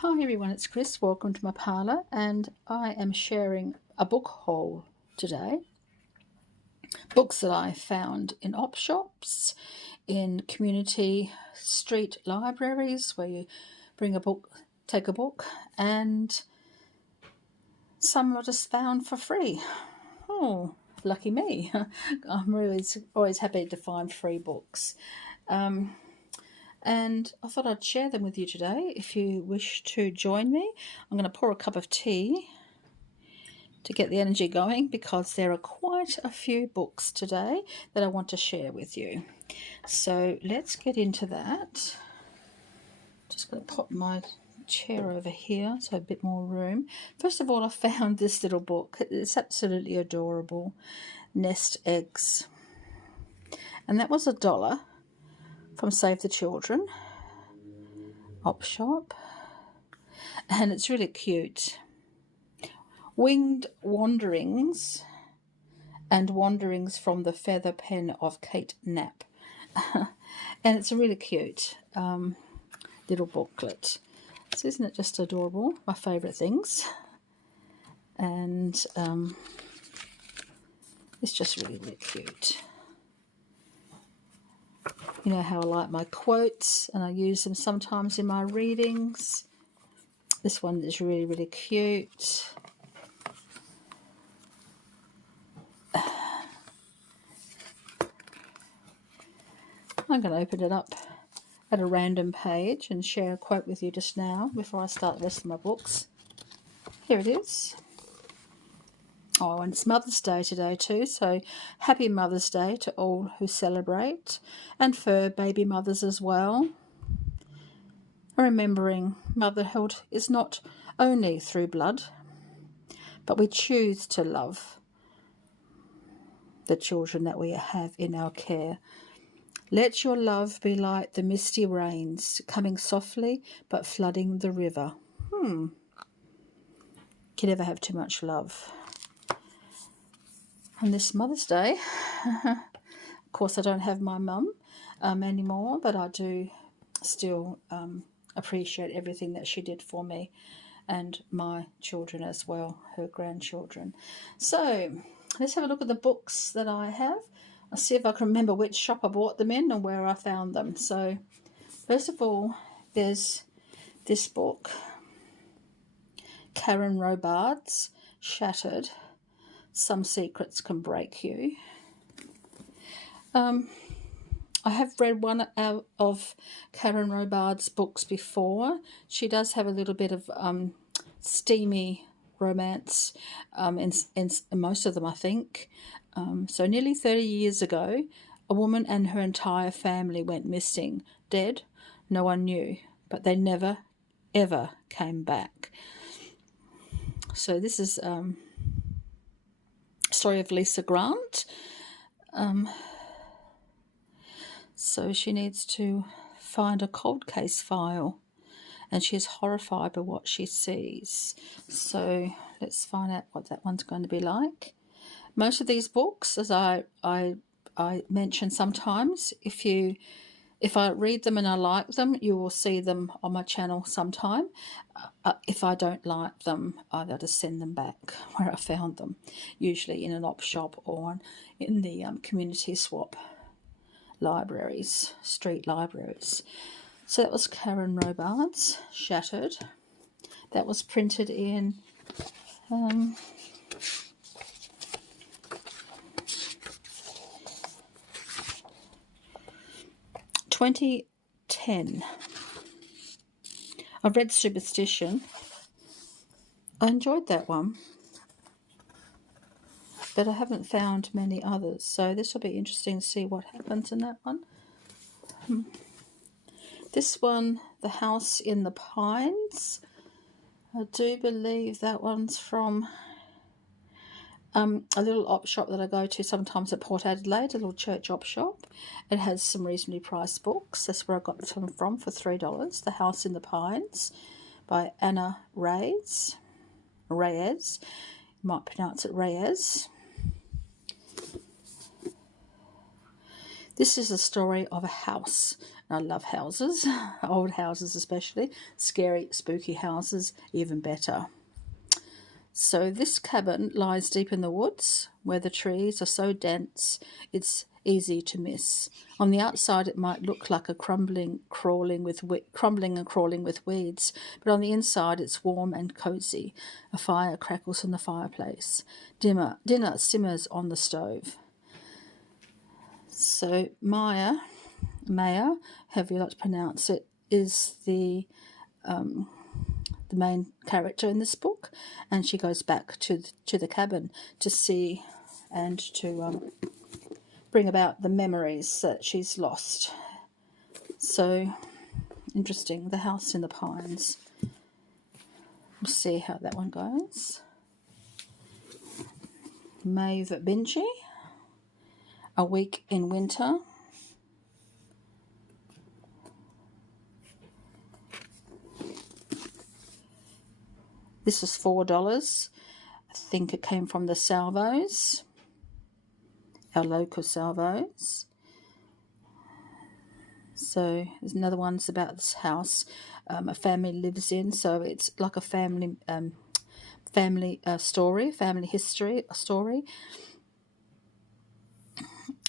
Hi everyone, it's Chris. Welcome to my parlour, and I am sharing a book haul today. Books that I found in op shops, in community street libraries where you bring a book, take a book, and some are just found for free. Oh, lucky me. I'm really always happy to find free books. And I thought I'd share them with you today. If you wish to join me, I'm going to pour a cup of tea to get the energy going, because there are quite a few books today that I want to share with you. So let's get into that. Just going to pop my chair over here so a bit more room. First of all, I found this little book. It's absolutely adorable. Nest Eggs. And that was $1 from Save the Children op shop. And it's really cute. Winged Wanderings and Wanderings from the Feather Pen of Kate Knapp. And it's a really cute little booklet. So isn't it just adorable? My favourite things. And it's just really, really cute. You know how I like my quotes, and I use them sometimes in my readings. This one is really, really cute. I'm going to open it up at a random page and share a quote with you just now before I start the rest of my books. Here it is. Oh, and it's Mother's Day today too, so happy Mother's Day to all who celebrate, and for baby mothers as well. Remembering motherhood is not only through blood, but we choose to love the children that we have in our care. Let your love be like the misty rains, coming softly but flooding the river. Can never have too much love. On this Mother's Day, of course I don't have my mum anymore, but I do still appreciate everything that she did for me and my children as well, her grandchildren. So let's have a look at the books that I have. I'll see if I can remember which shop I bought them in and where I found them. So first of all, there's this book, Karen Robards, Shattered, Some Secrets Can Break You. I have read one of Karen Robards' books before. She does have a little bit of steamy romance in most of them, I think. So nearly 30 years ago, a woman and her entire family went missing, dead. No one knew, but they never, ever came back. So this is a story of Lisa Grant. So she needs to find a cold case file, and she's horrified by what she sees. So let's find out what that one's going to be like. Most of these books, as I mention sometimes, if I read them and I like them, you will see them on my channel sometime. If I don't like them, I've got to send them back where I found them, usually in an op shop or in the community swap libraries, street libraries. So that was Karen Robards, Shattered. That was printed in 2010. I've read Superstition. I enjoyed that one, but I haven't found many others, so this will be interesting to see what happens in that one. This one, The House in the Pines, I do believe that one's from a little op shop that I go to sometimes at Port Adelaide, a little church op shop. It has some reasonably priced books. That's where I got them from for $3. The House in the Pines by Anna Reyes. You might pronounce it Reyes. This is a story of a house I love houses, old houses especially. Scary, spooky houses, even better. So this cabin lies deep in the woods where the trees are so dense it's easy to miss. On the outside it might look like a crumbling and crawling with weeds, but on the inside it's warm and cosy. A fire crackles from the fireplace. Dinner simmers on the stove. So Maya, however you like to pronounce it, is the main character in this book, and she goes back to the cabin to see and to bring about the memories that she's lost. So interesting. The House in the Pines. We'll see how that one goes. Maeve Binchy, A Week in Winter. This was $4. I think it came from the Salvos, our local Salvos. So there's another one's about this house a family lives in. So it's like a family story, family history story,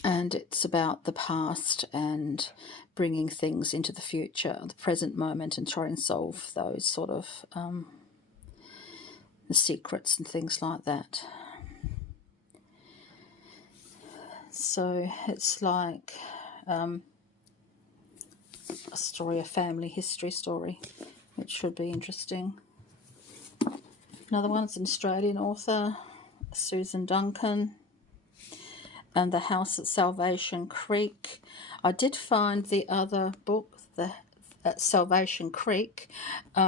and it's about the past and bringing things into the future, the present moment, and trying to solve those sort of the secrets and things like that. So it's like a story, a family history story, which should be interesting. Another one is an Australian author, Susan Duncan, and The House at Salvation Creek. I did find the other book, at Salvation Creek, but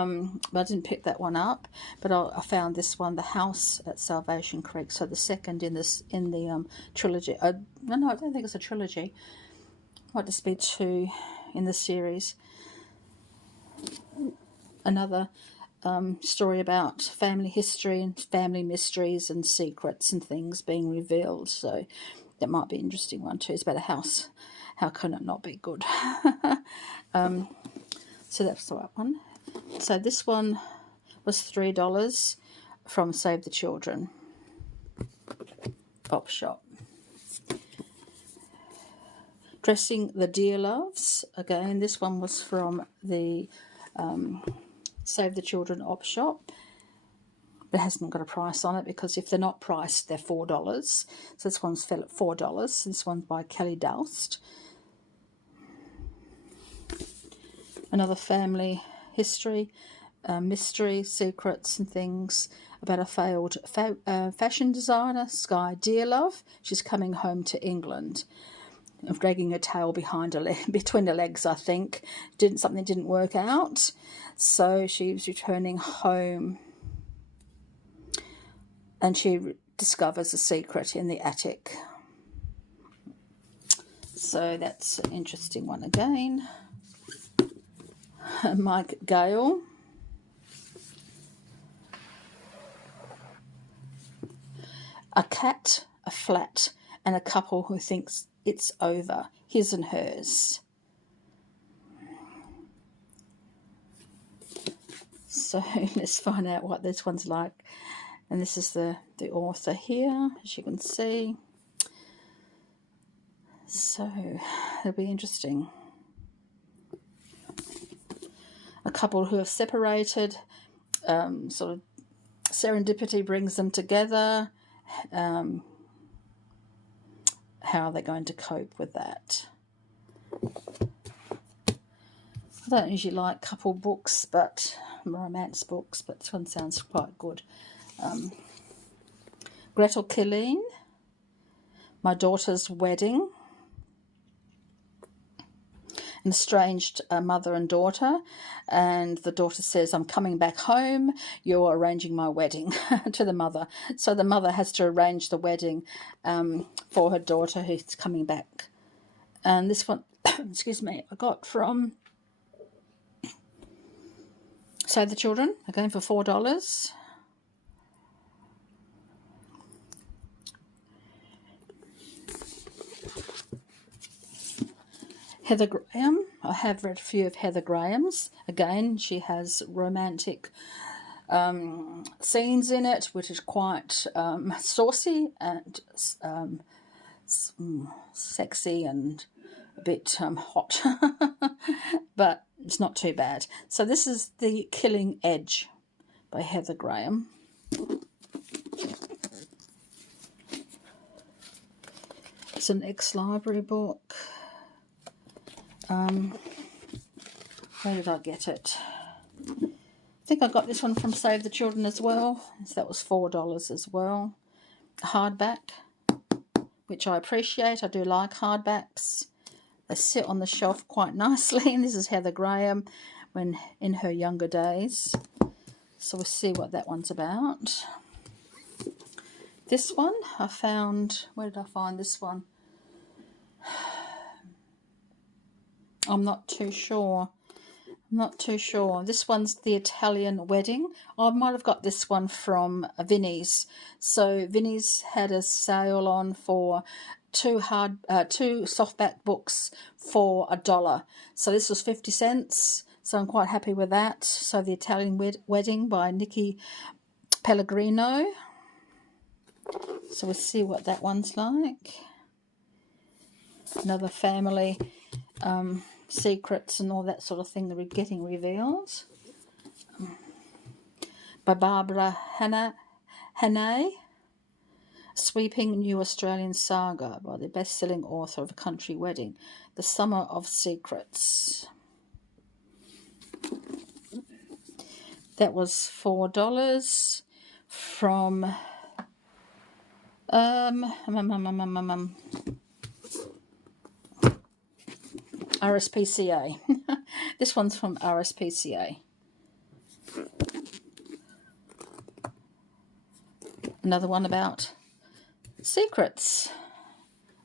I didn't pick that one up. But I found this one, The House at Salvation Creek. So the second in the trilogy. No, I don't think it's a trilogy. Might just be two in the series. Another story about family history and family mysteries and secrets and things being revealed. So that might be an interesting one too. It's about a house. How can it not be good? So that's the right one. So this one was $3 from Save the Children op shop. Dressing the Dear Loves. Again, this one was from the Save the Children op shop. But it hasn't got a price on it because if they're not priced, they're $4. So this one's fell at $4. This one's by Kelly Doust. Another family history, mystery, secrets and things about a failed fashion designer, Sky Dearlove. She's coming home to England, dragging her tail behind her between her legs, I think. Something didn't work out, so she was returning home, and she discovers a secret in the attic. So that's an interesting one again. Mike Gale. A cat, a flat, and a couple who thinks it's over, his and hers. So let's find out what this one's like. And this is the author here, as you can see. So it'll be interesting. A couple who have separated, sort of serendipity brings them together. How they're going to cope with that. I don't usually like couple books, but romance books, but this one sounds quite good. Gretel Killeen, My Daughter's Wedding. An estranged mother and daughter, and the daughter says, I'm coming back home, you're arranging my wedding to the mother. So the mother has to arrange the wedding for her daughter who's coming back. And this one, excuse me, I got from Save the Children, again for $4. Heather Graham, I have read a few of Heather Graham's. Again, she has romantic scenes in it, which is quite saucy and sexy and a bit hot, but it's not too bad. So this is The Killing Edge by Heather Graham. It's an ex-library book. Where did I get it? I think I got this one from Save the Children as well. So that was $4 as well. Hardback, which I appreciate. I do like hardbacks. They sit on the shelf quite nicely. And this is Heather Graham when in her younger days. So we'll see what that one's about. This one I found, where did I find this one? I'm not too sure. This one's The Italian Wedding. I might have got this one from Vinnie's. So Vinnie's had a sale on for two softback books for $1. So this was 50 cents. So I'm quite happy with that. So The Italian Wedding by Nikki Pellegrino. So we'll see what that one's like. Another family secrets and all that sort of thing that are getting revealed. By Barbara Hannay. Sweeping New Australian Saga by the best-selling author of A Country Wedding. The Summer of Secrets. That was $4 from RSPCA. This one's from RSPCA. Another one about secrets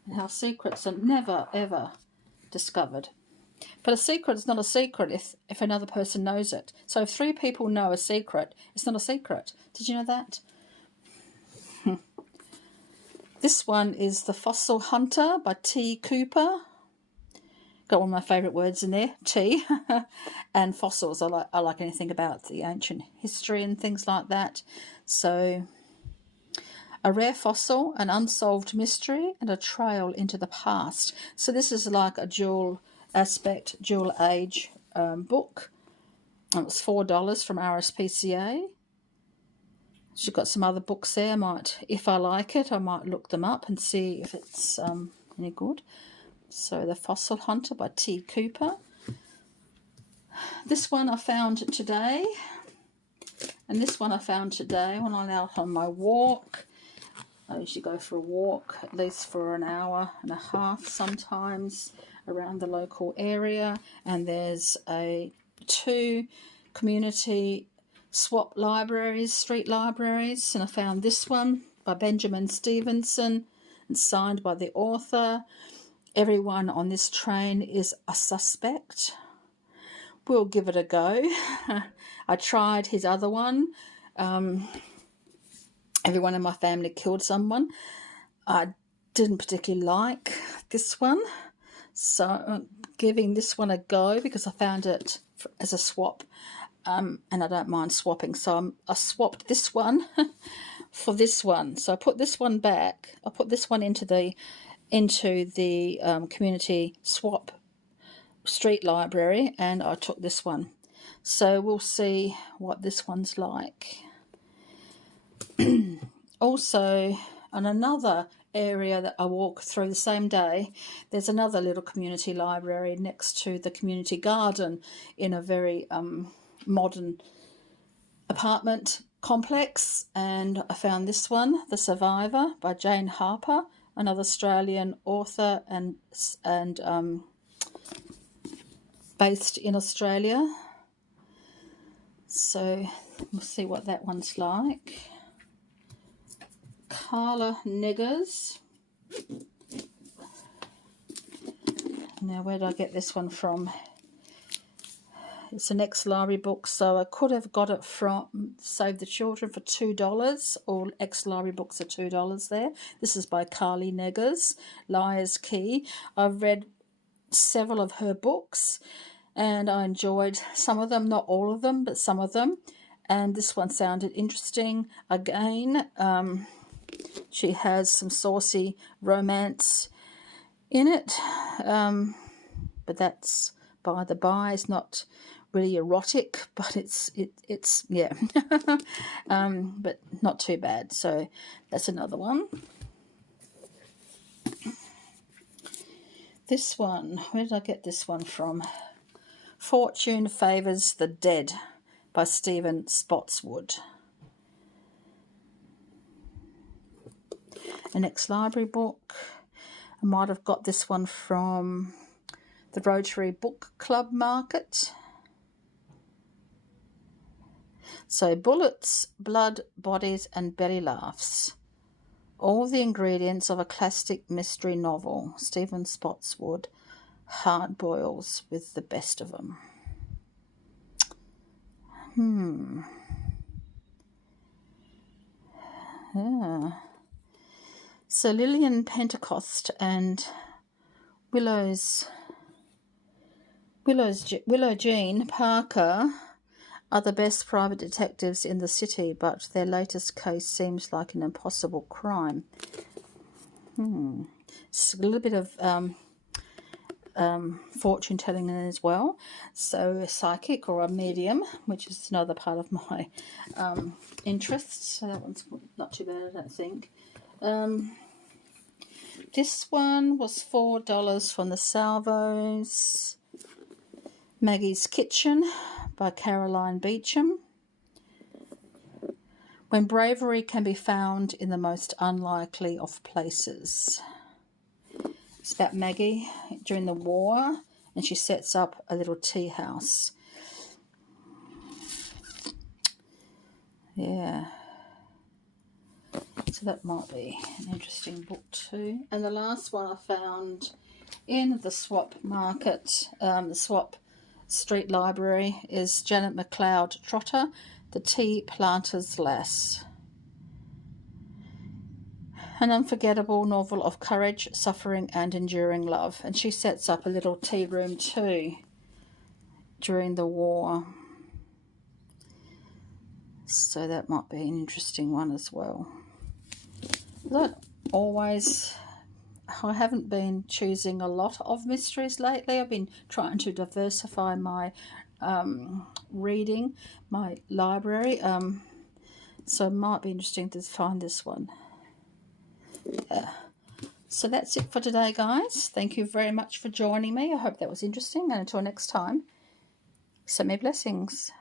and how secrets are never ever discovered. But a secret is not a secret if another person knows it. So if 3 people know a secret, it's not a secret. Did you know that? This one is The Fossil Hunter by T. Cooper. Got one of my favourite words in there, tea, and fossils. I like anything about the ancient history and things like that. So, a rare fossil, an unsolved mystery, and a trail into the past. So this is like a dual aspect, dual age book. And it was $4 from RSPCA. She's got some other books there. If I like it, I might look them up and see if it's any good. So The Fossil Hunter by T. Cooper. This one I found today. And this one I found today when I'm out on my walk. I usually go for a walk at least for an hour and a half sometimes around the local area. And there's 2 community swap libraries, street libraries. And I found this one by Benjamin Stevenson and signed by the author. Everyone on this train is a suspect. We'll give it a go. I tried his other one. Everyone in my family killed someone. I didn't particularly like this one. So I'm giving this one a go because I found it as a swap. And I don't mind swapping. So I swapped this one for this one. So I put this one back. I put this one into the community swap street library, and I took this one. So we'll see what this one's like. Also, on another area that I walk through the same day, there's another little community library next to the community garden in a very modern apartment complex, and I found this one, The Survivor by Jane Harper, another Australian author and based in Australia. So we'll see what that one's like. Carla Neggers. Now, where did I get this one from? It's an ex-library book, so I could have got it from Save the Children for $2. All ex-library books are $2 there. This is by Carly Neggers, Liar's Key. I've read several of her books, and I enjoyed some of them, not all of them, but some of them. And this one sounded interesting. Again, she has some saucy romance in it, but that's by the by. It's not really erotic, but it's yeah, but not too bad. So that's another one. This one, where did I get this one from? Fortune Favours the Dead by Stephen Spotswood. An ex-library book. I might have got this one from the Rotary Book Club Market. So, bullets, blood, bodies and belly laughs. All the ingredients of a classic mystery novel. Stephen Spotswood. Hard boils with the best of them. Yeah. So Lillian Pentecost and Willow Jean Parker are the best private detectives in the city, but their latest case seems like an impossible crime. It's a little bit of fortune telling as well. So a psychic or a medium, which is another part of my interests. So that one's not too bad, I don't think. This one was $4 from the Salvos. Maggie's Kitchen by Caroline Beecham. When bravery can be found in the most unlikely of places. It's about Maggie during the war, and she sets up a little tea house. Yeah. So that might be an interesting book too. And the last one I found in the Swap Market, the Swap Street Library, is Janet McLeod Trotter, The Tea Planter's Lass. An unforgettable novel of courage, suffering and enduring love. And she sets up a little tea room too during the war. So that might be an interesting one as well. Not always. I haven't been choosing a lot of mysteries lately. I've been trying to diversify my reading, my library. So it might be interesting to find this one. Yeah. So that's it for today, guys. Thank you very much for joining me. I hope that was interesting. And until next time, so many blessings.